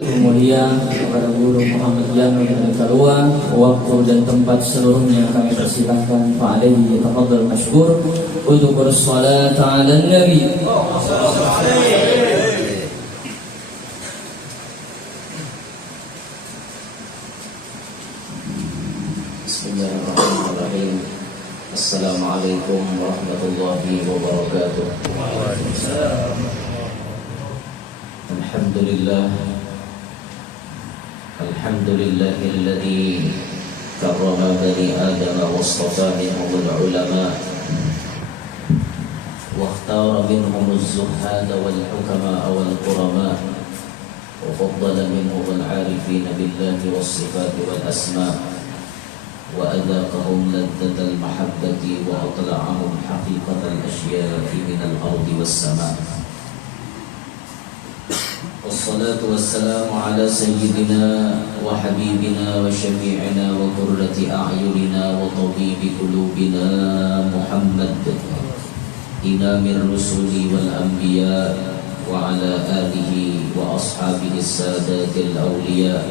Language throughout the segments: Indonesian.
Kemudian kepada guru Muhammad Jamil dan Kalua, waktu dan tempat seluruhnya kami persilahkan. Fa'alaihi tafadhal mashkur. Udhkur as-salata 'ala an-nabi. Bismillahirrahmanirrahim. Assalamualaikum warahmatullahi wabarakatuh. Alhamdulillahilladzi karrama bani Adam wastafa minhum al-ulama wa ikhtara minhum az-zuhad wal-hukama wal-qurama wa faddala minhum al-'arifin billahi was-sifat wal-asma' wa adaqahum laddat al-mahabbati wa atla'ahum haqiqat al-ashya'i min al-ardi was-sama'. Wassalatu wassalamu ala sayyidina wa habibina wa syafi'ina wa qurrati a'yunina wa tabibi qulubina Muhammad imamir rusuli wal anbiya wa ala alihi wa ashabihi sadatil awliya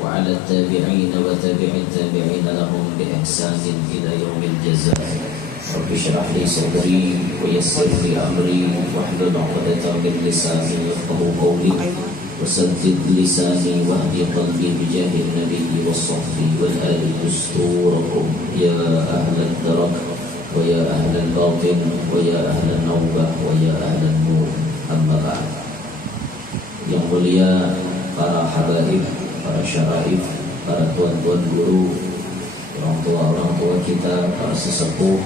wa ala tabi'ina wa tabi'it tabi'ina lahum bi ihsanin ila yaumil jazaa. Rabbi shrah li sadri wa yassir li amri wahlul 'uqdatam min lisani yafqahu qawli wasaddid lisani wahdi qalbi bi jahi nabiyyi was-sahbi wal ali dusturakum ya ahlan darak wa ya ahlan batin wa ya ahlan nawbah wa ya ahlan nur. Amma ba'd. Yang mulia para habaib, para syaraif, para tuan-tuan guru, orang tua kita, para sesepuh,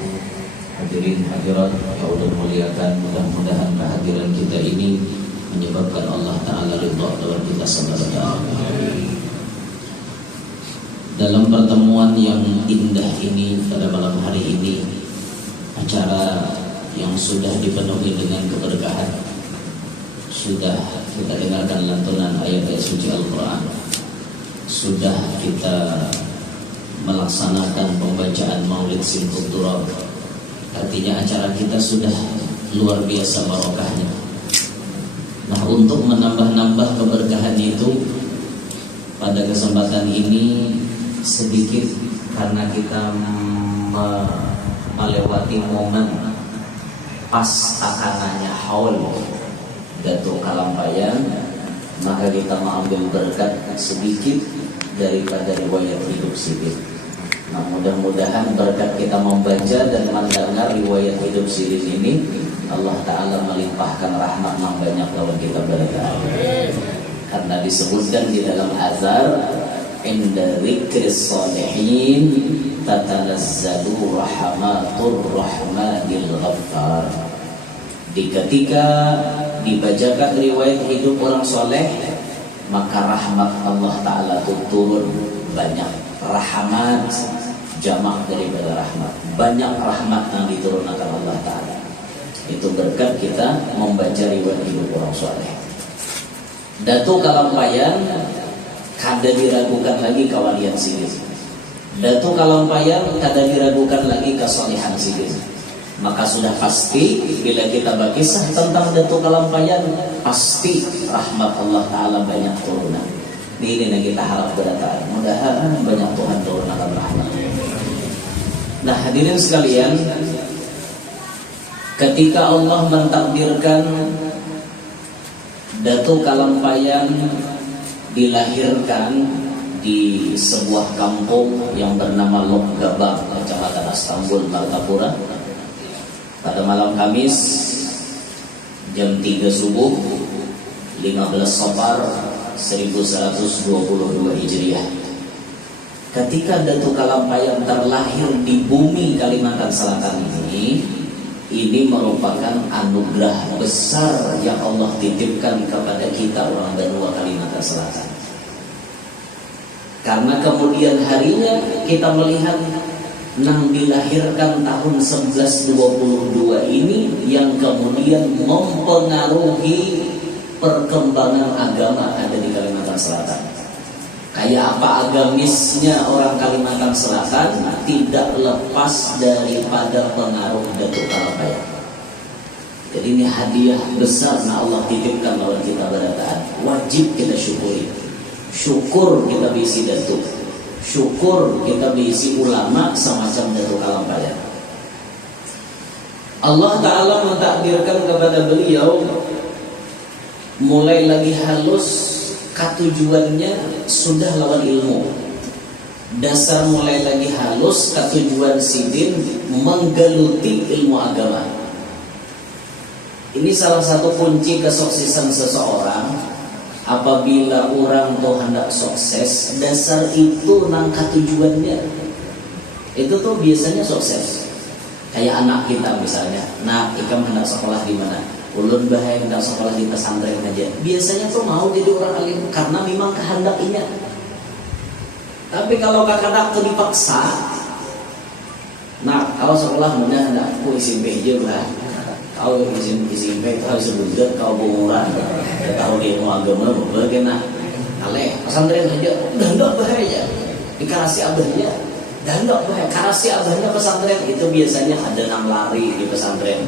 hadirin hadirat yang Allah muliakan, mudah-mudahan kehadiran kita ini menyebabkan Allah Ta'ala ridha dalam kita semua. Dalam pertemuan yang indah ini pada malam hari ini, acara yang sudah dipenuhi dengan keberkahan, sudah kita dengarkan lantunan ayat-ayat suci Al-Quran, sudah kita melaksanakan pembacaan Maulid Simtud Durab. Artinya acara kita sudah luar biasa barokahnya. Nah, untuk menambah-nambah keberkahan itu, pada kesempatan ini sedikit karena kita melewati momen pas takanannya haul Datuk Kalampayan, maka kita mengambil berkat sedikit daripada riwayat hidup Sidin. Nah, mudah-mudahan berkat kita membaca dan mendengar riwayat hidup Sidin ini, Allah Ta'ala melimpahkan rahmat yang banyak lawan kita berkah. Karena disebutkan di dalam azar, inda dzikris shalihin tatanazzalu rahmatur rahmanil ghaffar. Ketika dibacakan riwayat hidup orang soleh, maka rahmat Allah Ta'ala turun banyak. Rahmat jamak daripada rahmat, banyak rahmat yang diturunkan Allah Ta'ala. Itu berkat kita membaca riwayat hidup orang soleh. Datuk Kalampayan kada diragukan lagi kawalian Sidin. Datuk Kalampayan kada diragukan lagi kesolehan Sidin. Maka sudah pasti bila kita berkisah tentang Datuk Kalampayan, pasti rahmat Allah Ta'ala banyak turunan. Ini yang kita harap berdataan. Mudah-mudahan banyak Tuhan turunkan rahmat. Nah, hadirin sekalian, ketika Allah mentakdirkan Datuk Kalampayan dilahirkan di sebuah kampung yang bernama Lok Gabang, Kecamatan Istanbul, Martapura, pada malam Kamis jam 3 subuh 15 Safar 1122 Hijriah. Ketika Datuk Kalampayan terlahir di bumi Kalimantan Selatan ini merupakan anugerah besar yang Allah titipkan kepada kita orang Banua Kalimantan Selatan. Karena kemudian harinya kita melihat nang dilahirkan tahun 1122 ini yang kemudian mempengaruhi perkembangan agama ada di Kalimantan Selatan. Kayak apa agamisnya orang Kalimantan Selatan, tidak lepas daripada pengaruh Datuk Kalampayan. Jadi ini hadiah besar yang Allah titipkan lawan kita berataan. Wajib kita syukuri. Syukur kita bisi Datuk. Syukur kita bisi ulama semacam Datuk Kalampayan. Allah Ta'ala mentakdirkan kepada beliau mulai lagi halus. Katujuannya sudah lawan ilmu. Dasar mulai lagi halus, katujuan sidin menggeluti ilmu agama. Ini salah satu kunci kesuksesan seseorang. Apabila orang tuh hendak sukses, dasar itu nang katujuannya. Itu tuh biasanya sukses. Kayak anak kita misalnya, nah ikam hendak sekolah di mana? Ulun bahaya hendak sekolah di pesantren aja. Biasanya tuh mau jadi orang alim karena memang kehendaknya. Tapi kalau kakak tuh dipaksa, nah kalau sekolah mana hendak aku SMP aja lah. Kau SMP itu harus budak, kau bunguran, kau di ilmu agama bagaimana? Kale pesantren aja, dah enggak bahaya. Dikasih abahnya, dah enggak bahaya. Kasih abahnya pesantren itu biasanya ada nang lari di pesantren.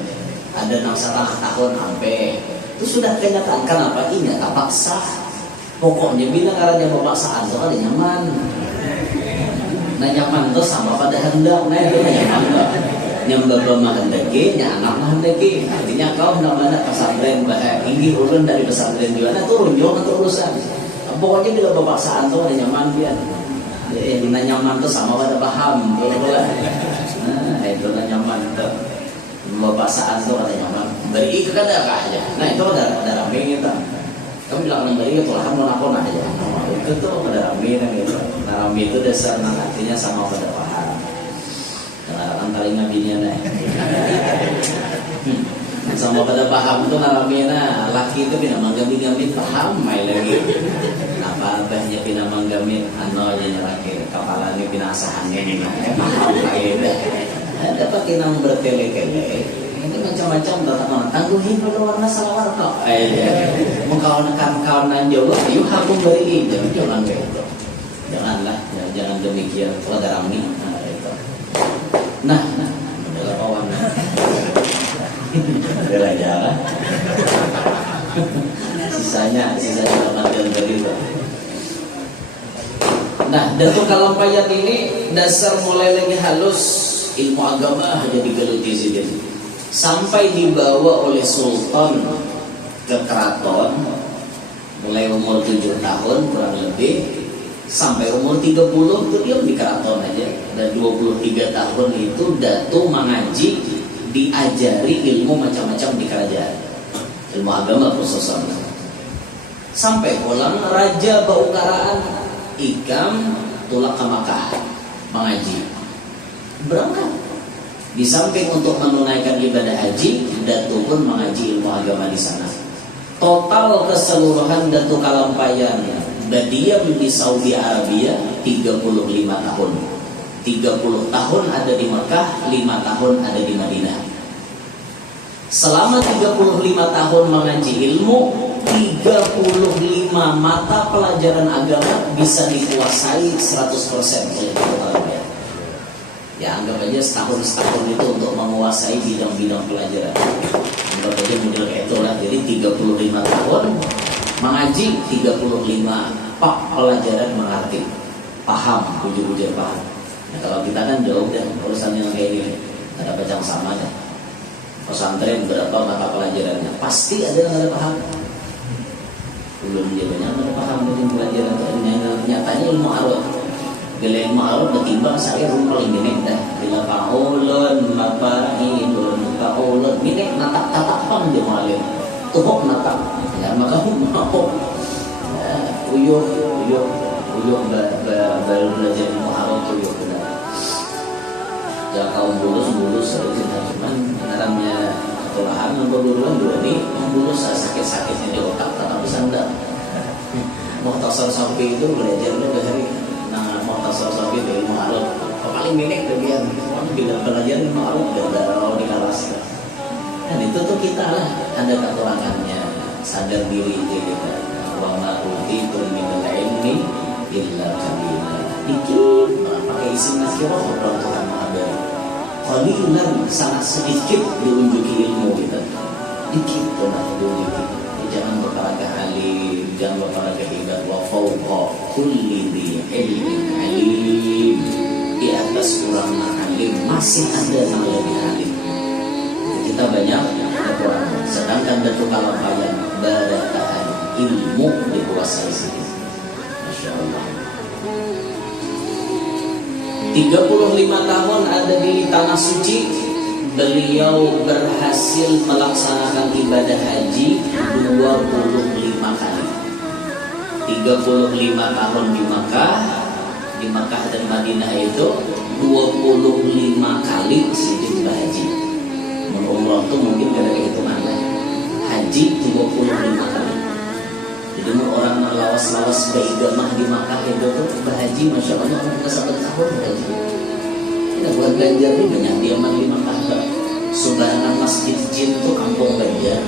Ada 6,5 tahun sampai itu sudah kenyataan. Kenapa? Ini tak paksa. Pokoknya bila caranya pemaksaan itu ada nyaman. Nah nyaman itu sama pada hendak. Nah itu nyaman enggak? Nyambah makan daging, anak makan daging. Artinya kau hendak mana pesantren ini urun dari pesantren juga. Nah turun jauh untuk urusan. Pokoknya bila pemaksaan itu ada nyaman dia. Yang nyaman itu sama pada paham. Nah itu nyaman itu. Bapaksaan itu katanya beri ke kada aja. Nah itu ada rame gitu. Kamu bilang beri itu lah kamu nakon aja. Itu tuh ada rame gitu. Nah rame itu dasar artinya sama pada paham. Karena kan kali ngabinya nih. Sama pada paham itu naramina. Laki itu bina manggamin paham main lagi. Apa abahnya bina manggamin ano aja nyerake kepalanya bina asahannya nih. Paham kayak deh. Dapat kita bertele-tele ini macam-macam tangguhin pada warna salah warna mengkawan-kawanan Jawa yuk aku beri jangan gitu, janganlah jangan demikian kalau ada rami nah adalah kawan adalah jalan sisanya Ramadan tadi. Nah Datuk Kalampayan ini dasar mulai lagi halus ilmu agama hanya digeluti saja. Sampai dibawa oleh sultan ke keraton mulai umur 7 tahun kurang lebih sampai umur 30 itu dia di keraton aja. Dan 23 tahun itu Datuk mengaji, diajari ilmu macam-macam di kerajaan. Ilmu agama khususnya. Sampai pulang Raja Baukaraan ikam tulak ke Makkah mengaji. Berangkat di samping untuk menunaikan ibadah haji, Datuk pun mengaji ilmu agama di sana. Total keseluruhan Datuk Kalampayan berdiam di Saudi Arabia 35 tahun. 30 tahun ada di Mekah, 5 tahun ada di Madinah. Selama 35 tahun mengaji ilmu, 35 mata pelajaran agama bisa dikuasai 100% oleh Datuk Kalampayan. Ya anggap aja setahun itu untuk menguasai bidang-bidang pelajaran. Anggap aja model kayak itulah. Jadi 35 tahun mengaji, 35 pak pelajaran mengerti, paham, bujur-bujur paham. Nah kalau kita kan jauh deh urusan yang kayak ini, ada macam sama deh. Pesantren berapa mata pelajarannya? Pasti ada yang ada paham. Belum dia banyak ada paham dengan pelajaran. Nyatanya ilmu arwah. Bila ilmu arwah ketimbang saya paling gini dah. Bila paulun, maparahilun, paulun, ini natap-tatapan dia malim. Tuhok natap. Ya maka humahok. Uyuh baru belajar ilmu arwah uyuh benar. Ya kaum bulus saja cuman namanya ketulahan nomor dua ini yang bulus sakit-sakitnya di otak tak bisa ndak. Mukhtasar Safi itu belajar dari Mukhtasar Safi dari ilmu arab paling minik bagian bila belajar ilmu arab dan di kelas. Dan itu tuh kita lah ada kekurangannya, sadar diri kita. Wa ma utitu min al-ilmi illa qalila. Dikit pakai isim nakirah orang Tuhan Maha Beri. Qalilan sangat sedikit diunjuki ilmu kita. Dikit benar diunjuki. Jangan berparaga alim, jangan berparaga hebat. Wa fawqa kulli dhi ilmin alim. Di atas orang alim masih ada yang lebih alim. Kita banyak orang, sedangkan Datuk Kalampayan baratahan ilmu dikuasai sini. Masya Allah. 35 tahun ada di tanah suci, beliau berhasil melaksanakan ibadah haji 25 kali. 35 tahun di Makkah dan Madinah itu 25 kali sujud haji. Umrah itu mungkin gak ada hitungannya. Haji 25 kali. Jadi orang lawas-lawas berigamah di Makkah itu tuh berhaji, masya Allah, kita 1 tahun haji. Kita buat Banjar ini banyak diaman di Makkah. Sembarangan masjid jin itu kampung Banjar.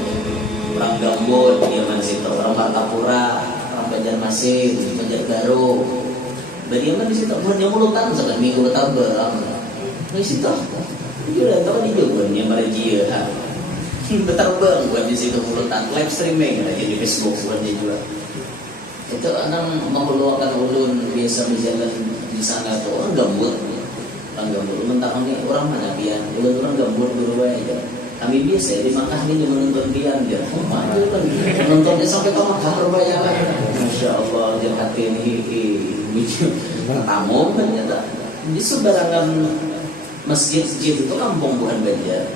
Orang Gambut diaman situ, orang Martapura, orang Banjarmasin, Banjarbaru. Berdiaman di situ. Buat yang mulutan sampai minggu bertambah. Di situ. Dia udah tahu di jawabannya merajia. Berterbang buat di situ mulutan, live streaming aja di Facebook buat dia juga. Itu anak mengeluarkan ulun biasa berjalan di sana tuh orang Gambut. Orang Gambut, mentah nih orang mana biar? Orang Gambut dulu aja. Kami biasa di Makkah ini menonton biar dia. Nontonnya sampai ke Makkah berbayaran. Masya Allah, dia hati ini tamu ternyata. Di sembarangan masjid itu kampung bukan Banjar.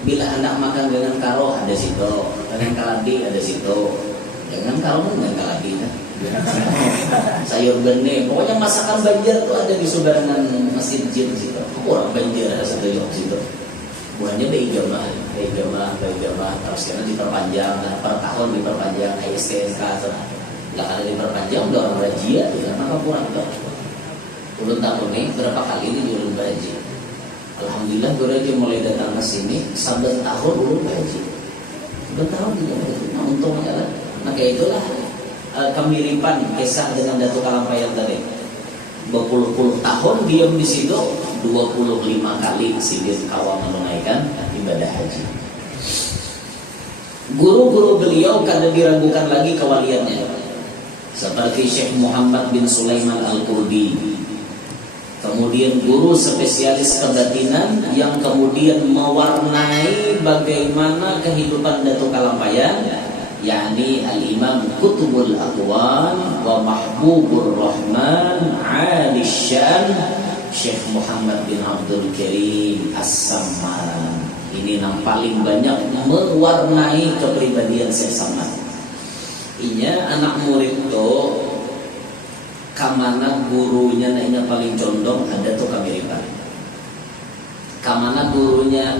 Bila anak makan dengan karo ada situ, dengan kaladi ada situ, dengan karo dengan kaladi kan. Sayur benih, pokoknya masakan Banjar tuh ada di sembarangan masjid situ. Orang Banjar ada satu di situ. Buahnya beijamah, terus karena diperpanjang, per tahun diperpanjang, STNK atau nggak ada diperpanjang, udah orang rajia, maka kurang tuh. Ulun tahun ini berapa kali ini ulun haji. Alhamdulillah gue mulai datang ke sini 11 tahun ulun haji. 11 tahun juga. Nah untungnya lah. Maka itulah kemiripan kisah dengan Datuk Kalampayan tadi. Berpuluh-puluh tahun diam di situ, 25 kali singgih awal menunaikan ibadah haji. Guru-guru beliau kadang diragukan lagi kewaliannya. Seperti Syekh Muhammad bin Sulaiman Al-Qurdi. Kemudian guru spesialis kebatinan yang kemudian mewarnai bagaimana kehidupan Datuk Kalampayan, yakni Al-Imam Qutbul Aqwan wa Mahbubur Rahman Ali Syan Syekh Muhammad bin Abdul Karim As-Samman. Ini yang paling banyak mewarnai kepribadian Syekh Samman. Inya anak murid itu kamana gurunya nanya paling condong ada tuh kamiripan. Kamana gurunya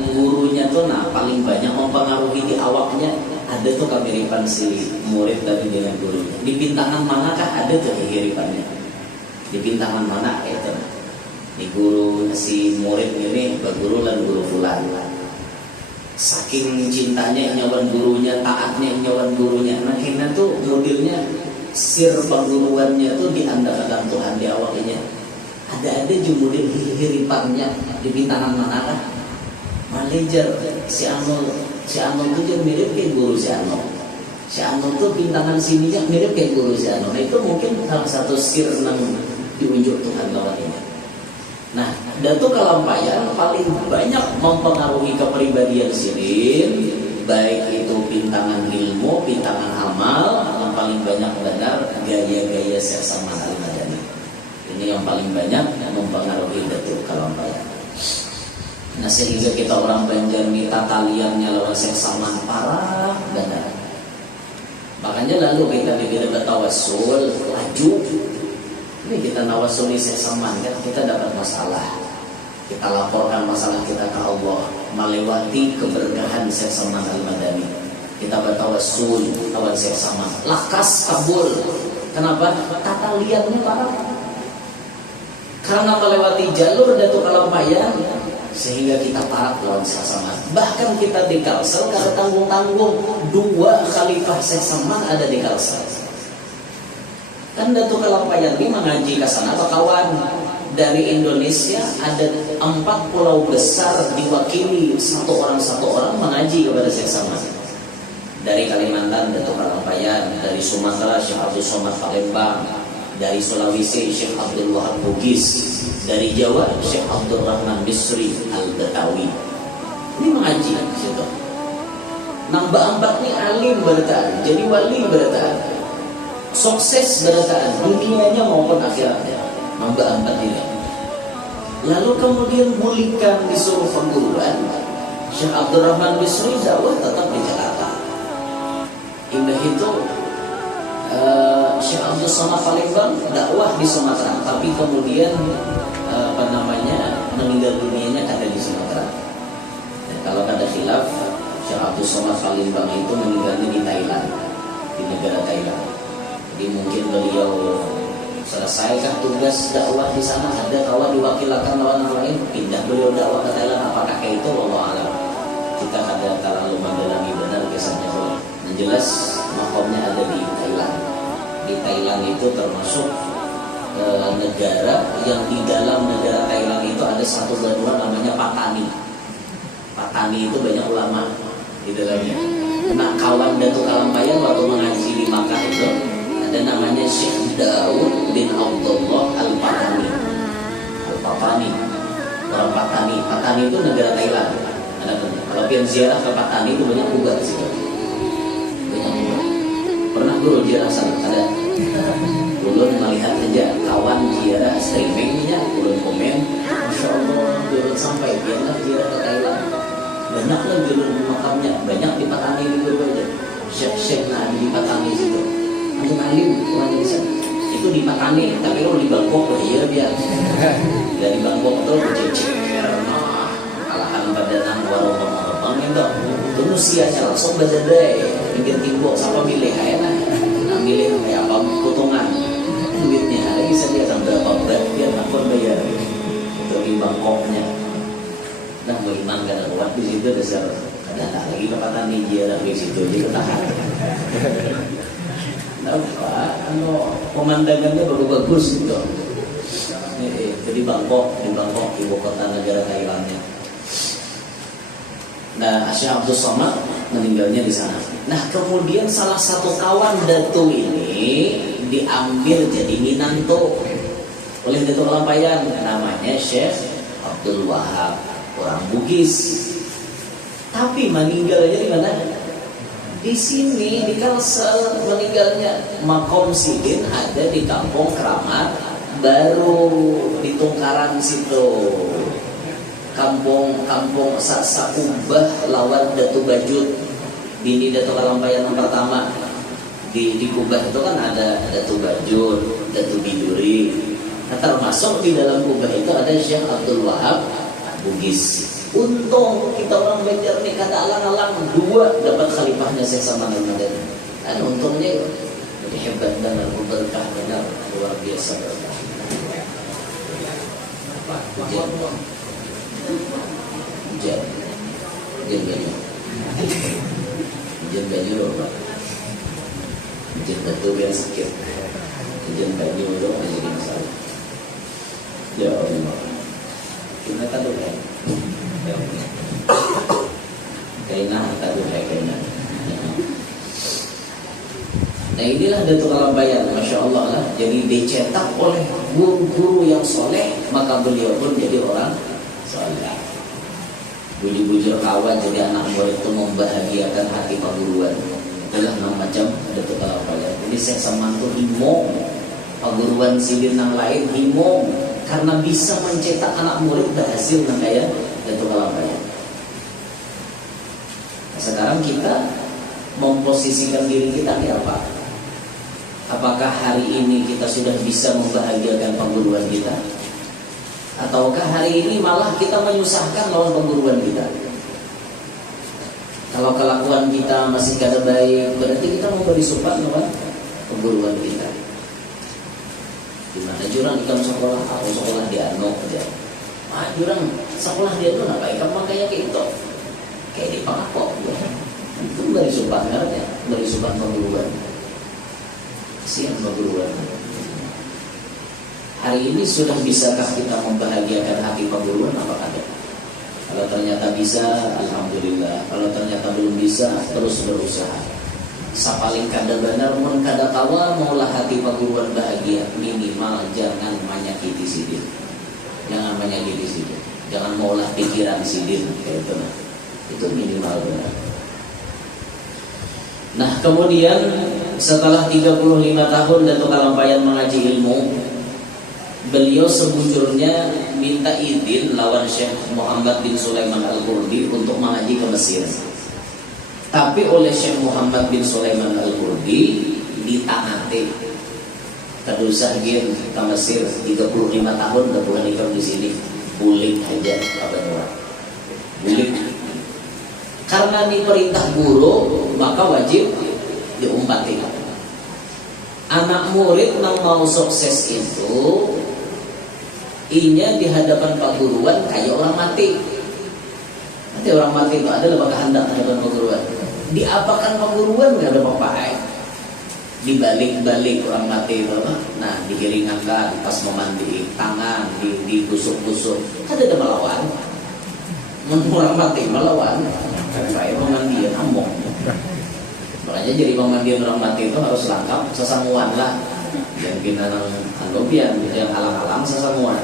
tuh paling banyak mempengaruhi di awaknya ada tuh kamiripan si murid tadi dengan gurunya. Di pintangan manakah ada tuh kemiripannya? Di pintangan mana itu? Di guru si murid ini berguru dan guru fulan. Saking cintanya nyawan gurunya, taatnya nyawan gurunya. Nah ini tuh modelnya sir perguruannya tuh diandalkan Tuhan di awalnya. Ada jumudin hiripannya di bintangan manakah? Manajer si Anul tuh dia mirip kayak guru si Anul. Si Anul tuh bintangan sininya mirip kayak guru si Anul. Nah itu mungkin salah satu sir yang diunjuk Tuhan lawannya. Nah, Datuk Kalampayan paling banyak mempengaruhi kepribadian sirin, baik itu pintangan ilmu, pintangan amal, yang paling banyak benar gaya-gaya Syekh Samman Al-Madani. Ini yang paling banyak mempengaruhi Datuk Kalampayan. Nah, sehingga kita orang Banjar minta taliannya lawan Syekh Samman parah benar. Makanya lalu kita bertawassul laju. Ini kita nawasuli Syekh Samman kan kita dapat masalah. Kita laporkan masalah kita ke Allah melewati keberkahan Syekh Samman Al-Madani. Kita bertawassul lawan Syekh Samman. Lakas kabul. Kenapa? Kata liatnya parah. Karena melewati jalur Datuk Kalampayan sehingga kita parah lawan Syekh Samman. Bahkan kita di Kalsel karena tanggung-tanggung 2 khalifah Syekh Samman ada di Kalsel. Kan Datuk Kalampayan ini mengaji ke sana apa kawan? Dari Indonesia ada 4 pulau besar diwakili satu orang mengaji kepada Syekh Samad. Dari Kalimantan Datuk Kalampayan, dari Sumatera Syekh Abdul Somad Palembang, dari Sulawesi Syekh Abdul Wahab Bugis, dari Jawa Syekh Abdul Rahman Bisri Al-Betawi. Ini mengaji di situ. Nambah 4 ini alim berataan, jadi wali berataan, sukses berataan, dunianya maupun akhiratnya. Nambah 4 ini. Lalu kemudian bulikan disuruh pengguruan, Syekh Abdul Rahman Bisri dakwah tetap di Jakarta. Indah itu Syekh Abdul Somad Palembang dakwah di Sumatera, tapi kemudian meninggal dunianya ada di Sumatera. Dan kalau ada khilaf, Syekh Abdul Somad Palembang itu meninggalnya di Thailand, di negara Thailand. Jadi mungkin beliau selesaikah tugas dakwah di sana, ada kawan diwakilkan lawan yang lain, pindah beliau dakwah ke Thailand, apakah kayak itu? Allah alam. Kita ada terlalu mendalami benar kisahnya. Yang jelas makomnya ada di Thailand. Di Thailand itu termasuk negara yang di dalam negara Thailand itu ada satu benua namanya Patani. Patani itu banyak ulama di dalamnya. Nah, kawan Datuk Kalampayan waktu mengaji di Makkah itu ada namanya Syekh Daud bin Abdullah Al-Patani. Al-Patani, orang Patani. Patani itu negara Thailand. Kalau pian ziarah ke Patani itu banyak juga di situ. Banyak juga. Pernah guru ziarah sana ada. Ulun melihat saja kawan ziarah streamingnya, ulun komen, Masya Allah, ulun sampai biarlah ziarah ke Thailand. Banyaklah ulun makamnya, banyak di Patani juga aja. Syekh di Patani situ. Alim orang Indonesia itu di Patani, tapi kalau di Bangkok lah iya biar. Dari Bangkok tuh kececer, kalahan badan warung ngomong itu. Terus usianya langsung badai, pinggir timbuk sama milih enak. Nah milih kayak apa potongan duitnya ada bisa dia sampai berapa berat dia takut bayar. Itu di Bangkoknya. Nah beriman kada kuat di situ dasar kada tak lagi ke Patani dia di situ dia ketahan. Nampak, pemandangannya bagus gitu. Jadi Bangkok, ibu kota negara Thailandnya. Nah, Syekh Abdul Somad meninggalnya di sana. Nah, kemudian salah satu kawan Datuk ini diambil jadi minanto oleh Datuk Kalampayan, namanya Syekh Abdul Wahab, orang Bugis. Tapi meninggalnya di mana? Di sini di Kalsel meninggalnya. Makom Sidin ada di Kampung Keramat Baru di Tungkaran situ. Kampung Sakubah lawan Datu Bajut. Bini Datu Kalampayan yang pertama di Kubah itu kan ada Datu Bajut, Datu Biduri. Nah, termasuk di dalam Kubah itu ada Syekh Abdul Wahab Bugis. Untung kita orang Banjar nih kata alang-alang 2 dapat khalifahnya Syekh Samad Al-Madani. Dan untungnya lebih hebat dan berkah benar luar biasa. Hujan baju apa? Hujan batu yang sakit. Hujan baju itu jadi masalah. Ya Allah. Kita tahu kan? Kainah tahu kainah. Nah inilah Datuk Kalampayan, Masya Allah lah. Jadi dicetak oleh guru-guru yang soleh, maka beliau pun jadi orang soleh. Bujur-bujur kawan jadi anak murid itu membahagiakan hati perguruan. Itulah macam Datuk Kalampayan. Jadi saya sama itu himong, perguruan Sidin yang lain himong karena bisa mencetak anak murid berhasil kayak Datuk Kalampayan. Nah, sekarang kita memposisikan diri kita di apa? Apakah hari ini kita sudah bisa membahagiakan perguruan kita? Ataukah hari ini malah kita menyusahkan lawan perguruan kita? Kalau kelakuan kita masih kada baik, berarti kita mau berisupan lawan perguruan kita. Gimana jurang ikan sekolah, aku sekolah di Ano aja. Jurang sekolah dia tuh apa ikan makanya kayak itu, kayak di Pangapok. Itu berisupan karena berisupan perguruan. Siang perguruan. Hari ini sudah bisakah kita membahagiakan hati pengguruan? Apakah ada? Kalau ternyata bisa, alhamdulillah. Kalau ternyata belum bisa, terus berusaha. Sapaling kada benar mun kada kawa maulah hati pengguruan bahagia, minimal jangan menyakiti sidin. Jangan menyakiti sidin. Jangan maulah pikiran sidin kayak itu. Itu minimal benar. Nah, kemudian setelah 35 tahun Datuk Kalampayan mengaji ilmu, beliau sebujurnya minta izin lawan Syekh Muhammad bin Sulaiman Al-Qurdi untuk mengaji ke Mesir. Tapi oleh Syekh Muhammad bin Sulaiman Al-Qurdi ditangati. Kedusah gin ke Mesir 35 tahun udah bukan ikut di sini. Bulik aja apa doa. Bulik. Karena ini perintah guru, maka wajib diumpati. Anak murid yang mau sukses itu inya di hadapan Pak Guruan kayak orang mati. Nanti orang mati itu adalah bakal hendak hadapan Pak Guruan. Diapakan Pak Guruan nggak ada apa-apa. Dibalik-balik orang mati itu apa? Nah, dikiringakan pas mau mandi, tangan digusuk-gusuk. Ada melawan. Orang mati melawan. Kayak pemandian ambong. Makanya jadi pemandian orang mati itu harus lengkap sesamuan lah. Yang binatang anggobian, yang alang-alang sesamuan.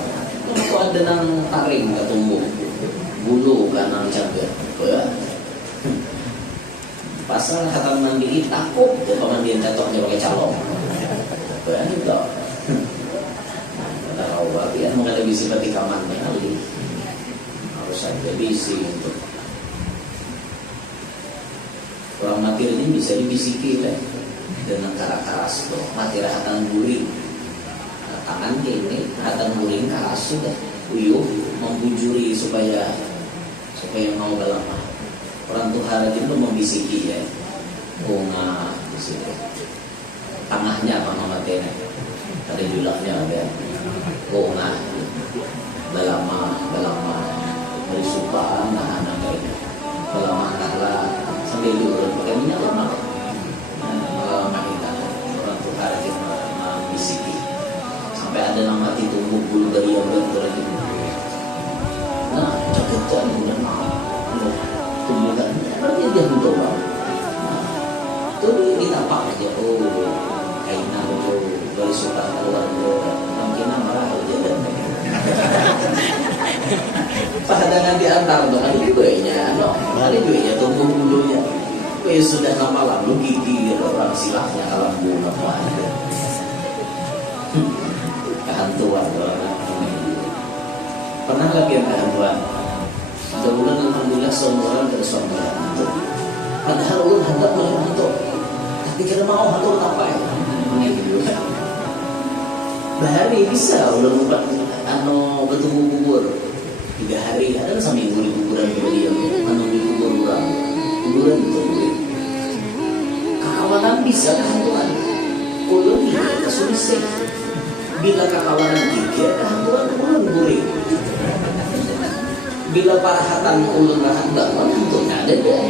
Itu ada nang taring ketumbuh, bulu kanang cager. Pasal kata mandi takut, dia pemandian cocoknya pakai calong. Itu. Kalau bagian menghadapi seperti kamarnya kali harus ada bisi untuk orang mati ini bisa dibisiki kan dengan keras tuh mati rahatan guring tangan ini rahatan guring keras sudah uyuh membujuri supaya mau lama orang tuh hari itu membisiki ya bunga di sini tengahnya apa matanya ada julaknya ada bunga lama berisupa anak-anak kayaknya lama kalah sambil dulu pakai minyak lama kita orang tuh hari itu membisiki sampai ada yang mati tumbuh bulu dari yang lagi. Nah cakap udah mau tumbuhkan berarti dia mencoba. Tuh kita pak aja kayaknya dari suka keluar mungkin marah aja dan padangan diantar tuh ada duanya, ada duanya tumbuh bulunya. Sudah lama lalu gigi orang silahnya alam bunga aja. Kehantuan orang pernah lagi yang kehantuan. Sebulan alhamdulillah semua orang tersombong. Padahal ulun hendak melihat hantu, tapi kada mau hantu apa ya? Bahari bisa ulun buat bertemu kubur 3 hari ada seminggu di kuburan beliau menunggu kubur orang kuburan itu kakawanan bisa kehantuan ulun tidak kesulitan bila kakawanan tiga kehantuan ulun gurih bila parahatan ulun rahat bangun hantunya ada deh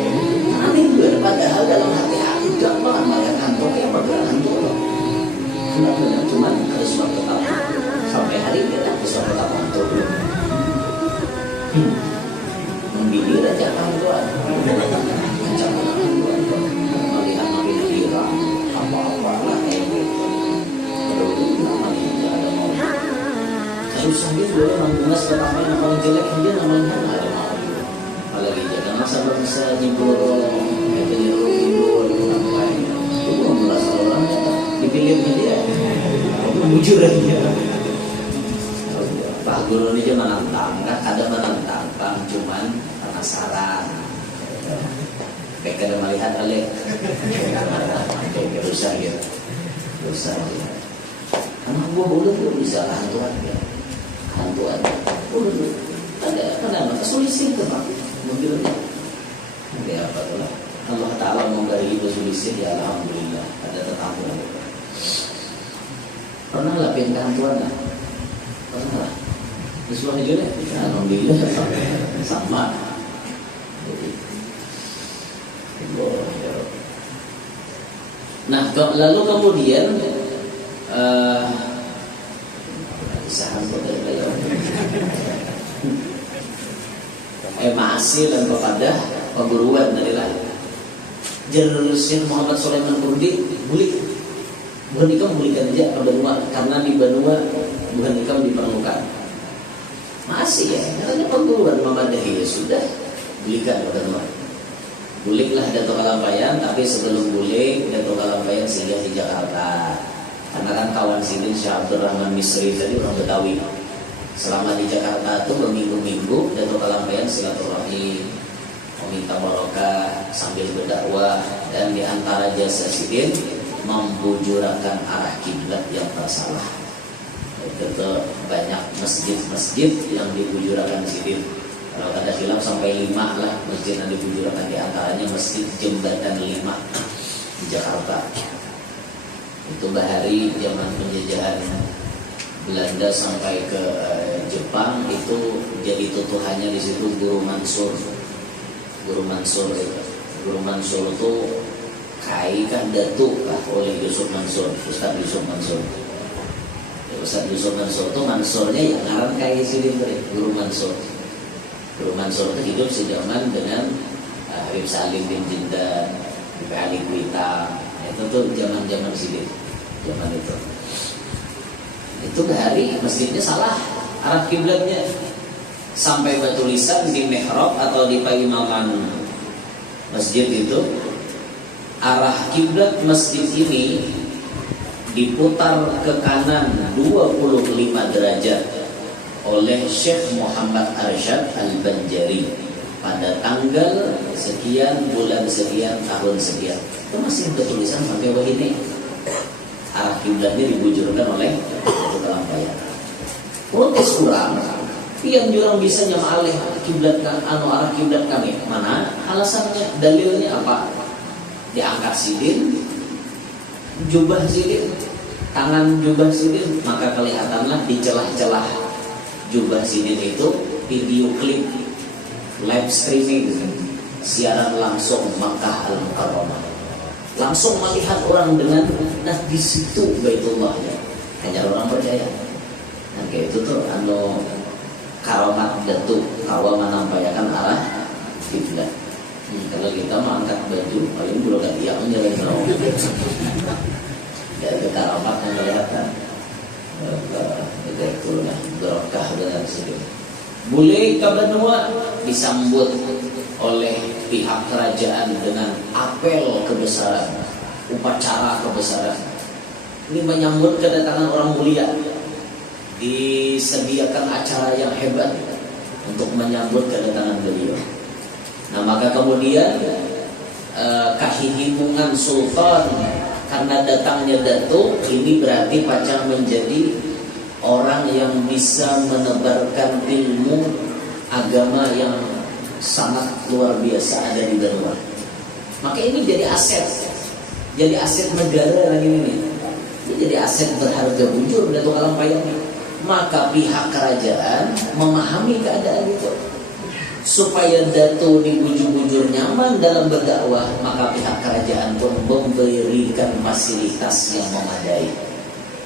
aneh juga padahal dalam hati tidak banget melihat hantu yang bergerak hantu benar-benar cuman harus waktu tahu sampai hari ini ada suatu tamu hantu membilir aja hantuan macam hantuan melihat hilang apa-apa lah kayak gitu terus namanya ada mau susah dia boleh mengulas pertama yang paling jelek dia namanya ada mau apalagi jangan masa belum bisa nyibur itu nyibur apa itu mengulas orangnya dipilihnya dia mujur aja Pak Guru ini dia menantang, ada menantang, cuman penasaran. Kayak kada melihat alih, kayak rusak gitu, rusak. Karena gua boleh tuh bisa hantuan, ada kenapa kesulitan tuh Pak, mobilnya. Ya apa tuh lah, Allah Taala memberi kesulitan ya alhamdulillah ada tetangga. Pernah lah pindah hantuan lah, pernah. Disuruh aja deh, alhamdulillah sama. Nah, lalu kemudian ma'asil dan kepada perguruan dari lain. Jalur Syekh Muhammad Sulaiman Kurdi bulik, bukan ikam bulikan aja ke benua, karena di benua bukan ikam diperlukan. Masih ya, katanya perguruan memadahi, ya sudah bulikan ke benua. Buliklah Dato' Kalampayan, tapi sebelum bulik Dato' Kalampayan singgah di Jakarta. Karena kan kawan sini Syekh Abdul Rahman Misri tadi orang Betawi. Selama di Jakarta itu berminggu-minggu Dato' Kalampayan silaturahmi, meminta barokah sambil berdakwah, dan di antara jasa Sidin membujurakan arah kiblat yang tersalah. Itu banyak masjid-masjid yang dibujurakan Sidin. Kalau ada khilaf sampai 5 lah masjid yang dibujurakan, di antaranya Masjid Jembatan 5 di Jakarta. Itu bahari zaman penjajahan Belanda sampai ke Jepang, itu jadi tutuhannya di situ Guru Mansur. Guru Mansur itu, Guru Mansur itu kaikan datuk lah oleh Yusuf Mansur, Ustaz Yusuf Mansur. Ustaz Yusuf Mansur itu Mansurnya yang ngarang kai Sidin Guru Mansur. Guru Mansur itu hidup sejaman dengan Habib Salim bin Jindan, Habib Ali Kuita. Itu tuh zaman-zaman Sidin, zaman itu. Itu bahari masjidnya salah arah kiblatnya. Sampai bertulisan di mihrab atau di paimaman masjid itu, arah kiblat masjid ini diputar ke kanan 25 derajat oleh Syekh Muhammad Arsyad Al-Banjari pada tanggal sekian, bulan sekian, tahun sekian. Itu masih bertulisan sampai begini. Arah kiblatnya dibujurkan oleh Dato' Kalampayan. Protes kurang, yang jurang bisa nyama alih kiblat arah kiblat kami. Mana alasannya, dalilnya apa? Diangkat Sidin, jubah Sidin, tangan jubah Sidin, maka kelihatanlah di celah-celah jubah Sidin itu video klip live streaming, siaran langsung Makkah Al-Mukarramah. Langsung melihat orang dengan, nah di situ Baitullahnya. Hanya orang percaya. Nah kayak itu tuh karomat Datuk kawa menampakkan arah kiblat. Kalau kita mau angkat baju paling bulu ganti yang jalan terus. Ya itu karomat yang kelihatan. Itu lah berkah dengan sedih. Boleh kabanua disambut oleh pihak kerajaan dengan apel kebesaran, upacara kebesaran. Ini menyambut kedatangan orang mulia. Disediakan acara yang hebat untuk menyambut kedatangan beliau. Nah maka kemudian kahihimungan sultan karena datangnya Datuk ini berarti pacar menjadi orang yang bisa menebarkan ilmu agama yang sangat luar biasa ada di Benua. Maka ini jadi aset negara lagi ini. Ini jadi aset berharga bujur Datuk Kalampayan ini. Maka pihak kerajaan memahami keadaan itu supaya Datuk dibujur-bujur nyaman dalam berdakwah, maka pihak kerajaan pun memberikan fasilitas yang memadai.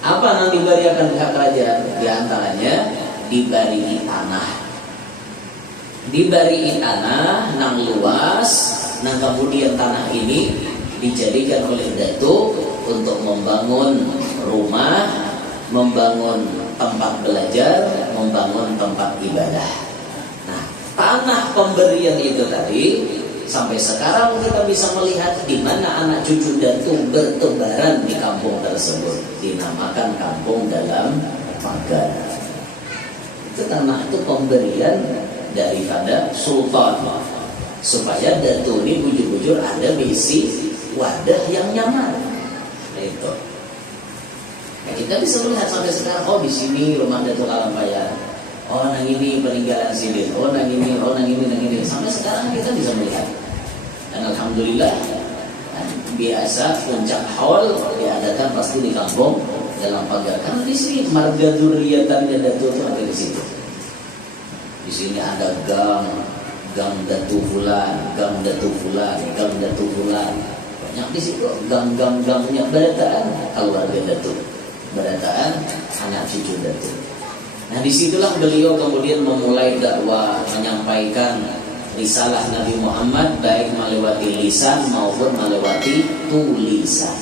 Apa yang diberikan pihak kerajaan? Di antaranya diberi tanah. Diberi tanah nang luas, nang kemudian tanah ini dijadikan oleh Datuk untuk membangun rumah, membangun tempat belajar, membangun tempat ibadah. Nah, tanah pemberian itu tadi sampai sekarang kita bisa melihat di mana anak cucu Datuk bertebaran di kampung tersebut, dinamakan kampung dalam pagar. Itu tanah itu pemberian daripada sultan supaya Datuk ini bujur-bujur ada misi wadah yang nyaman. Itu. Nah, kita bisa melihat sampai sekarang, oh di sini rumah Datuk Kalampayan, oh nang ini peninggalan Sidin, oh nang ini, sampai sekarang kita bisa melihat. Dan alhamdulillah, biasa puncak haul diadakan pasti di kampung dalam pagar. Karena di sini marga dzurriyatannya Datuk itu ada di situ. Di sini ada gang Datuk Fulan, gang Datuk Fulan, gang Datuk Fulan. Banyak di situ gang-gangnya berataan keluarga Datuk, berataan anak cucu Datuk. Nah disitulah beliau kemudian memulai dakwah, menyampaikan risalah Nabi Muhammad baik melewati lisan maupun melewati tulisan.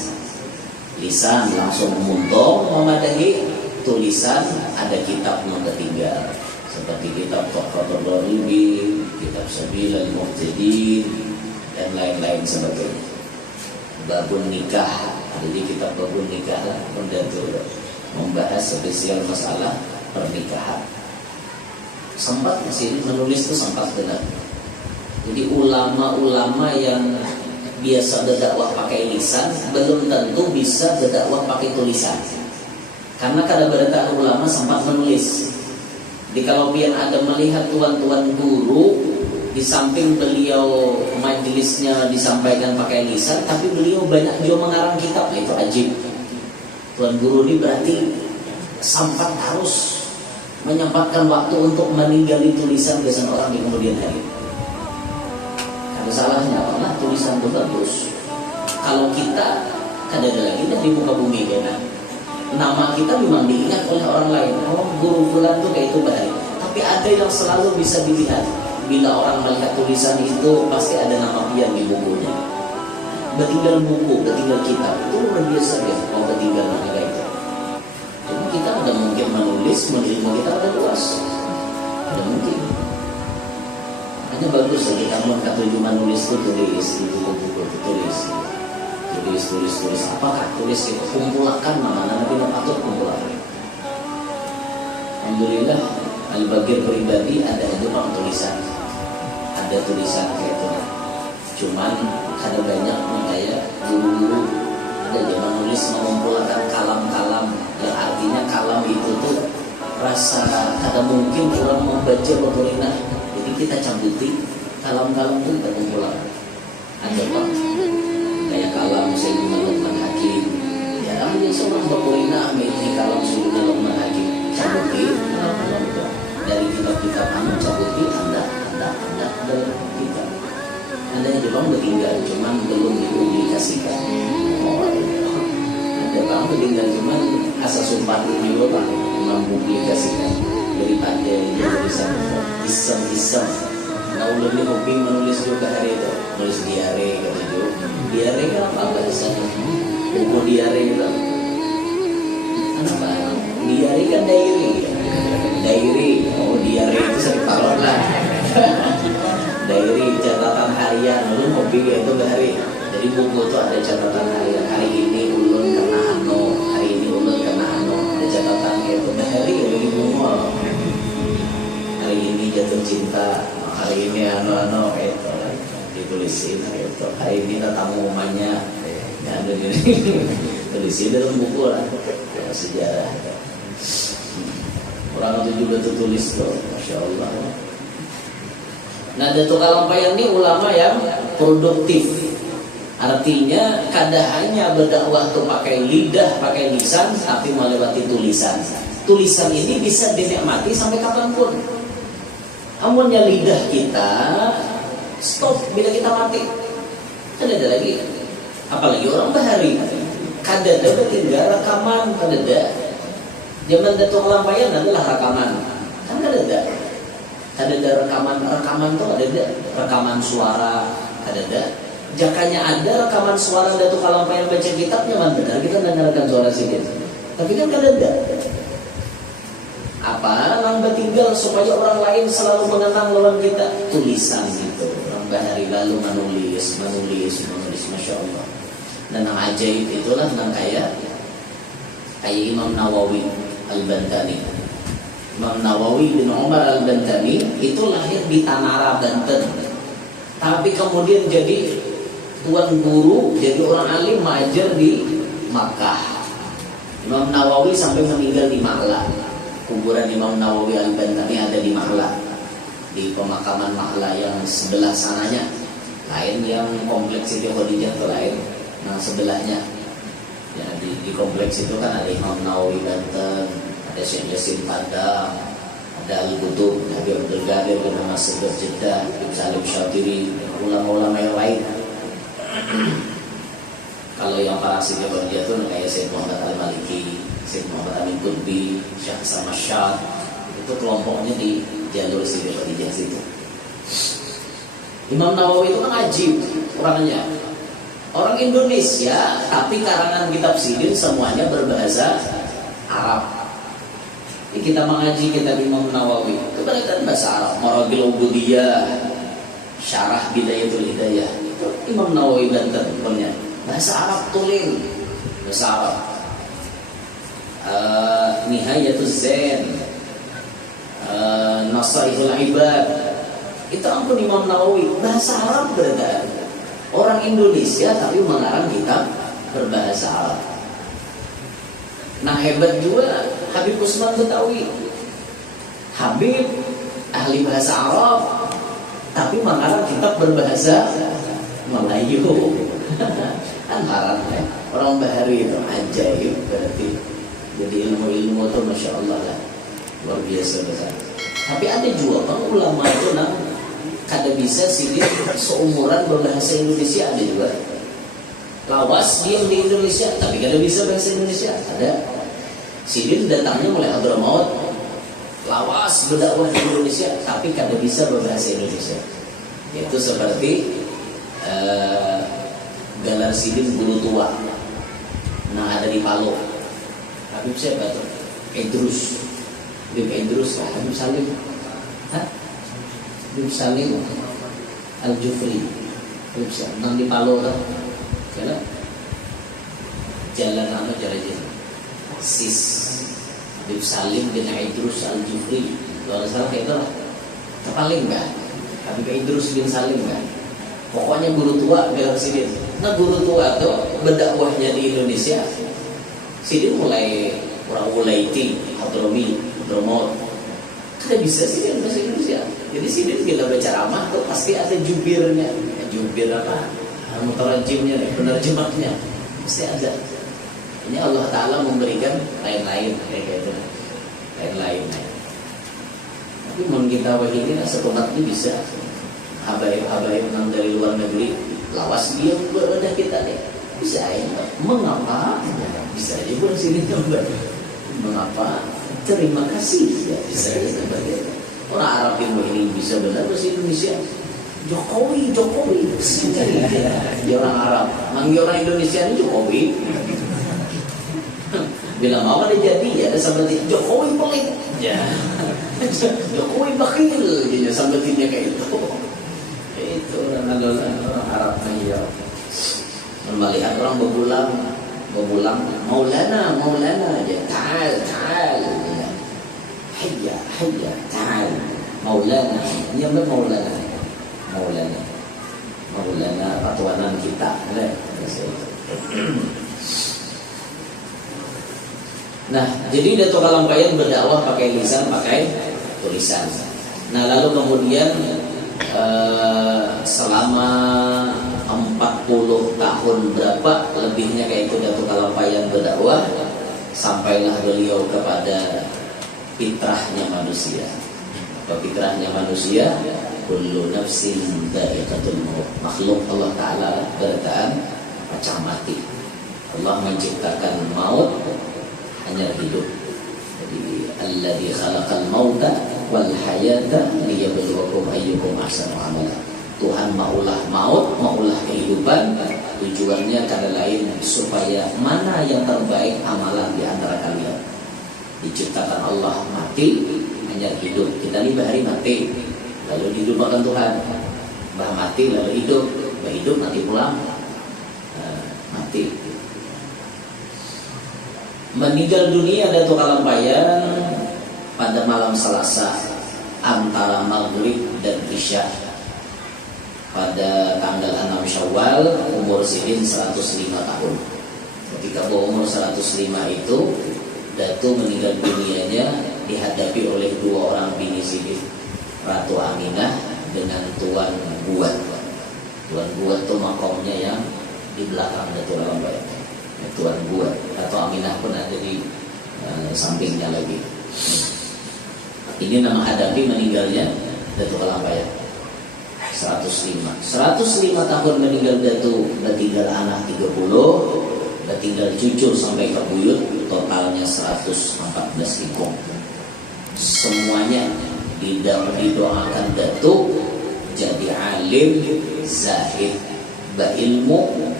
Lisan langsung mundur memadahi, tulisan ada kitab yang ketiga seperti kitab Tuhfatul Gharibin, kitab Sabilul Muhtadin dan lain-lain sebagainya. Babun nikah, jadi kitab babun nikah lah, membahas spesial masalah pernikahan. Sempat sih menulis itu sempat benar. Jadi ulama-ulama yang biasa berdakwah pakai lisan belum tentu bisa berdakwah pakai tulisan. Karena kada berita ulama sempat menulis. Jadi kalau pian ada melihat tuan-tuan guru, di samping beliau majelisnya disampaikan pakai lisan, tapi beliau banyak juga mengarang kitab, itu ajib. Tuan guru ini berarti sempat harus menyempatkan waktu untuk meninggali tulisan biasanya orang di kemudian hari. Ada salahnya karena tulisan itu bagus. Kalau kita kan ada lagi dari muka bumi ya, nama kita memang diingat oleh orang lain. Oh, guru fulan tuh kayak itu bahari. Tapi ada yang selalu bisa dilihat. Bila orang melihat tulisan itu pasti ada nama pian di bukunya. Bertinggal buku, bertinggal kitab itu luar biasa ya. Mau bertinggal nama itu. Jadi kita ada mungkin menulis, ilmu kita ada luas. Ada mungkin. Hanya bagus ya kita katuju menulis itu tulis di buku-buku tulis. Tulis apakah tulis itu kumpulkan mana nanti patut kumpulkan. Alhamdulillah al-bagir pribadi ada juga tulisan. Ada tulisan kayak itu. Cuman ada banyak kayak guru-guru ada yang menulis mengumpulkan kalam-kalam yang artinya kalam itu tuh rasa kada mungkin orang membaca betul-betul. Jadi kita cambuti kalam-kalam itu kita kumpulkan. Ada apa? Kayak kalam Sayyidina Luqman Hakim. Ya, hanya seorang bakurina ini kalam Sayyidina Luqman Hakim. Cambuti kalam-kalam itu dari kitab-kitab cambuti anda dari kitab. Ada yang Jepang bertinggal, cuman belum dipublikasikan. Ada bang bertinggal, cuman asal sumpah dulu pak mempublikasikan daripada yang bisa iseng. Nah lebih hobi menulis juga hari itu, menulis diare kata juga. Diare kan apa bahasanya? Buku diare itu. Kenapa? Diare kan diary. Oh diare itu sering parot lah. Diary catatan harian, lu hobi itu hari. Jadi buku itu ada catatan harian. Hari ini ulun kena ano, hari ini ulun kena ano. Ada catatan itu hari di buku. Hari ini jatuh cinta, hari ini ano itu ditulisin itu. Hari ini tamu rumahnya, ya ada ini tulisin dalam buku lah, sejarah. Orang itu juga tulis tuh, masya Allah. Nah, Datuk Kalampayang ini ulama yang produktif. Artinya kada hanya berdakwah tuh pakai lidah, pakai lisan, tapi melewati tulisan. Tulisan ini bisa dinikmati sampai kapanpun. Amunnya lidah kita stop bila kita mati. Kada ada lagi. Apalagi orang bahari. Kada ada tinggal rekaman, kada ada. Zaman Datuk Kalampayang adalah rekaman. Kan kada ada. Ada rekaman tuh ada rekaman suara ada jakanya ada rekaman suara Datuk Kalampayang baca kitabnya man benar kita mendengarkan suara sedikit tapi kan ada apa nang bertinggal supaya orang lain selalu mengenang lawan kita tulisan gitu orang bahari lalu menulis masya Allah dan yang ajaib itulah nang kayak Imam Nawawi Al-Bantani. Imam Nawawi bin Umar Al-Bantani itu lahir di Tanara, Banten. Tapi kemudian jadi tuan guru, jadi orang alim mengajar di Makkah. Imam Nawawi sampai meninggal di Ma'la. Kuburan Imam Nawawi Al-Bantani ada di Ma'la. Di pemakaman Ma'la yang sebelah sananya. Lain yang kompleks itu Khadijah itu lain. Nah sebelahnya. Ya, di kompleks itu kan ada Imam Nawawi Banten, ada Syekh Yasin Padang, ada Al-Qutub, Nabi Abdul Ghadir bin Mas'ud Jeddah, Ibn Salim Syatiri, ulama-ulama yang lain. Kalau yang para senior dia tuh kayak Syekh Muhammad Al-Maliki, Syekh Muhammad Amin Qutbi, Syekh Hasan Masyad, itu kelompoknya di jalur Siti Khadijah situ. Imam Nawawi itu kan ajib orangnya. Orang Indonesia, tapi karangan kitab sidin semuanya berbahasa Arab. Jadi kita mengaji kitab Imam Nawawi, kebanyakan bahasa Arab. Maragil Ubudiyah, Syarah Bidayatul Hidayah, itu Imam Nawawi Banten punya bahasa Arab tulen, bahasa Arab. Nihayatuz Zain, Nasaihul Ibad, itu ampun Imam Nawawi bahasa Arab beredar. Orang Indonesia tapi mengarang kitab berbahasa Arab. Nah hebat juga Habib Usman Betawi. Habib ahli bahasa Arab tapi mengarang kitab berbahasa Melayu. Kan haram ya. Orang Bahari itu ajaib berarti. Jadi ilmu-ilmu itu Masya Allah lah, luar biasa besar. Tapi ada juga bang ulama itu kada bisa sidin seumuran berbahasa Indonesia, ada juga. Lawas diam di Indonesia tapi kada bisa bahasa Indonesia, ada. Sidin datangnya mulai Hadramaut, lawas berdakwah di Indonesia tapi kada bisa berbahasa Indonesia. Itu seperti Galar Sidin Guru Tua. Nah ada di Palu. Habib siapa tuh? Idrus. Habib Idrus lah, Habib Salim. Hah? Habib Salim Al-Jufri. Habib Salim nang di Palu kan? Jalan apa jalan? Sis. Habib Salim bin Idrus Al-Jufri. Kalau salah kayak itu lah. Terpaling kan? Habib Idrus bin Salim kan? Pokoknya guru tua Galar Sidin. Nah guru tua tuh berdakwahnya di Indonesia. Sidin mulai orang Ulaiti, Hadrami, Hadramaut. Kada bisa Sidin bahasa Indonesia. Jadi Sidin bila berceramah tuh pasti ada jubirnya. Jubir apa? Mutarajimnya, penerjemahnya. Pasti ada. Ini Allah Ta'ala memberikan lain-lain kayak gitu. Lain-lain. Tapi mun kita begini sepenuhnya bisa. Habaib-habaib yang dari luar negeri lawas dia berada kita nih. Bisa ya. Mengapa? Bisa aja pun sini coba. Mengapa? Terima kasih ya, bisa aja sebagai orang Arab yang begini bisa benar bahasa Indonesia. Jokowi dia orang Arab, manggil orang Indonesia ini Jokowi. Bila mau ada jadi ya ada seperti Jokowi pelit ya. Jokowi bakil gitu sambatnya kayak itu. Itu orang Arab ya. Melihat orang berbulang Maulana aja, ta'al ya. Hayya ta'al Maulana, ini apa Maulana patuanan kita kan? Nah jadi Datuk Kalampayan berdakwah pakai lisan, pakai tulisan. Nah lalu kemudian selama 40 tahun berapa lebihnya kayak itu Datuk Kalampayan berdakwah, sampailah beliau kepada fitrahnya manusia. Apa fitrahnya manusia? Kullu nafsin dha'iqatul maut. Makhluk Allah Ta'ala berkata macam mati. Allah menciptakan maut hanya hidup. Jadi alladzi khalaqal mauta wal hayata liyabluwakum ayyukum ahsanu amala. Tuhan maulah maut, maulah kehidupan. Tujuannya kada lain supaya mana yang terbaik amalan di antara kalian. Diciptakan Allah mati, hanya hidup. Kita ini bahari mati, lalu dihidupkan Tuhan. Bah mati lalu hidup, bah hidup nanti pulang mati. Meninggal dunia Datuk Kalampayan pada malam Selasa antara Maghrib dan Isya pada tanggal 6 Syawal, umur Sidin 105 tahun. Ketika umur 105 itu Datu meninggal dunianya dihadapi oleh dua orang bini Sidin, Ratu Aminah dengan Tuan Buat. Tuan Buat itu makomnya yang di belakang Datuk Kalampayan. Tuan Buat atau Aminah pun ada di sampingnya lagi. Ini nama hadapi meninggalnya Datuk Kalampayan 105 tahun meninggal Datuk. Tinggal anak 30, tinggal cucu sampai ke buyut, totalnya 114 ikong. Semuanya didoakan Datuk jadi alim, zahid, berilmu,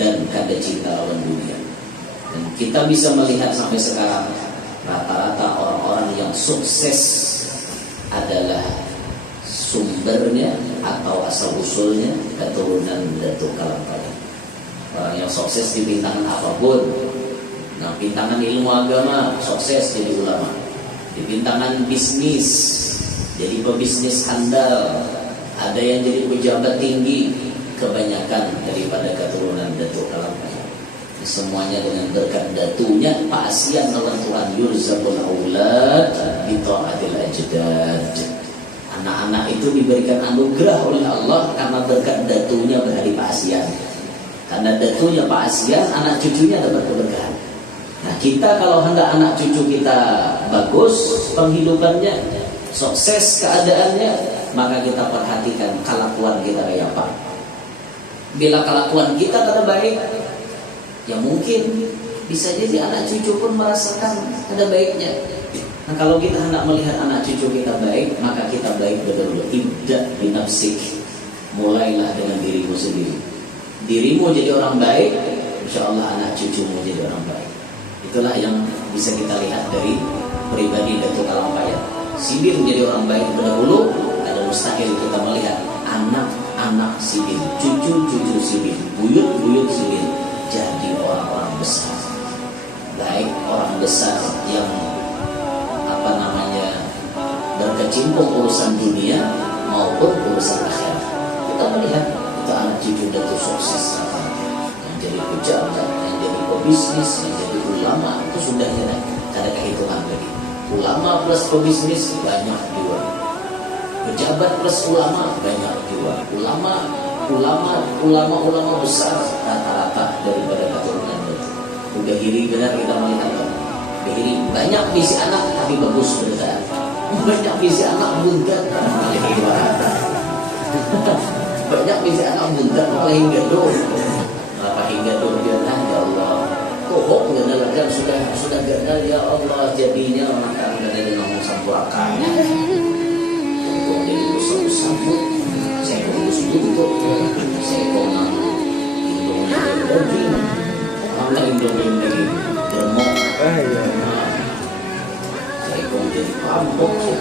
dan kada cinta lawan dunia. Dan kita bisa melihat sampai sekarang rata-rata orang-orang yang sukses adalah sumbernya atau asal usulnya keturunan Datuk Kalampayan. Orang yang sukses di bintangan apapun, nah bintangan ilmu agama sukses jadi ulama, di bintangan bisnis jadi pebisnis handal, ada yang jadi pejabat tinggi, kebanyakan daripada keturunan Datuk Kalampayan. Semuanya dengan berkat datunya Pak Asian lawan Tuhan yurzaqul aulad bi taatil ajdad. Anak-anak itu diberikan anugerah oleh Allah karena berkat datunya berhari Pak Asian. Karena datunya Pak Asian, anak cucunya dapat keberkahan. Nah, kita kalau hendak anak cucu kita bagus penghidupannya, sukses keadaannya, maka kita perhatikan kelakuan kita kayak apa. Bila kelakuan kita tidak baik, ya mungkin bisa jadi anak cucu pun merasakan ada baiknya. Nah, kalau kita hendak melihat anak cucu kita baik, maka kita baik betul-betul. Ibda binafsik, mulailah dengan dirimu sendiri. Dirimu jadi orang baik, insya Allah anak cucumu jadi orang baik. Itulah yang bisa kita lihat dari pribadi Datuk Kalampayan. Sibir menjadi orang baik berdahulu, ada mustahil kita melihat anak-anak Sibir, cucu-cucu Sibir, buyut-buyut Sibir jadi orang-orang besar. Baik orang besar yang berkecimpung urusan dunia maupun urusan akhirat. Kita melihat kita anak cucu Datuk sukses apa, yang jadi pejabat, yang jadi pebisnis, yang jadi ulama, itu sudah tidak ada kehitungan lagi. Ulama plus pebisnis banyak juga, pejabat plus ulama banyak juga, ulama besar rata-rata daripada keturunan itu. Udah hiri benar kita melihat Behiri banyak visi anak tapi bagus berdasar. Banyak visi anak buntat banyak visi anak buntat malah hingga do. Apa hingga do dia ya Allah. Kok enggak ada sudah gagal ya Allah jadinya maka enggak ada ngomong sampurakannya. Kok jadi usah-usah saya urus untuk saya konang Indonesia mana Indonesia bermok saya kok jadi perampok saya